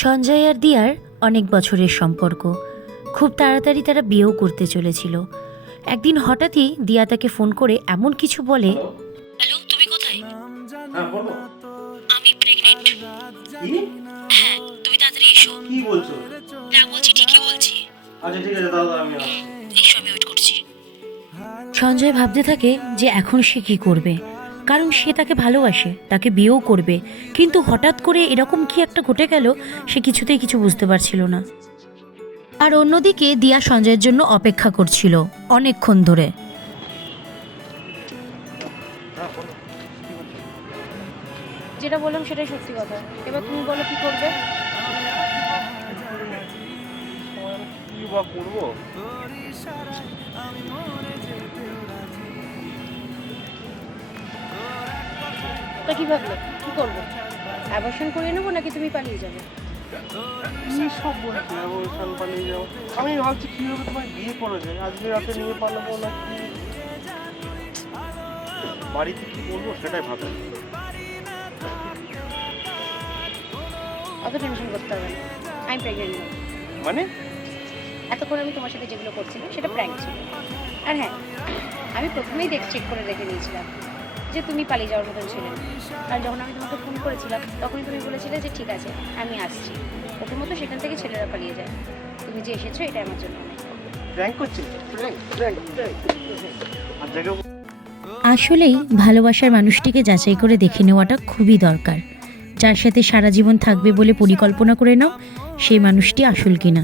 সঞ্জয় আর দিয়ার অনেক বছরের সম্পর্ক। খুব তাড়াতাড়ি তারা বিয়েও করতে চলেছিল। একদিন হঠাৎই দিয়া তাকে ফোন করে এমন কিছু বলে, হ্যালো, তুমি কোথায়? হ্যাঁ বলো। আমি প্রেগনেন্ট। কি? হ্যাঁ, তুমি তাড়াতাড়ি এসো। কি বলছো? না, বলছি ঠিকই বলছি। আচ্ছা ঠিক আছে, দাদা আমি আসছি। এসো, আমি ওয়েট করছি। সঞ্জয় ভাবতে থাকে যে এখন সে কি করবে, কারণ সে তাকে ভালোবাসে, তাকে বিয়েও করবে, কিন্তু হঠাৎ করে এরকম কি একটা ঘটে গেল, সে কিছুতেই কিছু বুঝতে পারছিল না। আর অন্যদিকে দিয়া সঞ্জয়ের জন্য অপেক্ষা করছিল অনেকক্ষণ ধরে। হ্যাঁ বলো। যেটা বললাম সেটাই সত্যি কথা। এবার তুমি বলো কি করবে? কি বা করবো? তা কি ভাবলে? কি করবো? অ্যাবর্শন করিয়ে নেবো নাকি তুমি পালিয়ে যাবে? কি সব বলছো? অ্যাবর্শন পালিয়ে যাও? আমি ভাবছি কিভাবে তোমায় বিয়ে করা যায়। আজকে রাতে নিয়ে পালাবো না কি? বাড়িতে কি বলবো সেটাই ভাবছি। অত টেনশন করতে হবে না, আমি প্রেগনেন্ট না। মানে? এতক্ষণ আমি তোমার সাথে যেগুলো করছিলাম সেটা প্র্যাঙ্ক ছিল। আর হ্যাঁ, আমি প্রথমেই চেক করে রেখে নিয়েছিলাম যে তুমি পালিয়ে যাওয়ার মতন ছিলে না। আর যখন আমি তোমাকে ফোন করেছিলাম তখনই তুমি বলেছিলে যে ঠিক আছে আমি আসছি। প্রথমত সেখান থেকে ছেলেরা পালিয়ে যায়, তুমি যে এসেছো এটা আমার জন্য অনেক। প্র্যাঙ্ক করছি? প্র্যাঙ্ক। আর জায়গা আসলেই ভালোবাসার মানুষটিকে যাচাই করে দেখে নেওয়াটা খুবই দরকার। যার সাথে সারা জীবন থাকবে বলে পরিকল্পনা করে নাও সেই মানুষটি আসল কিনা।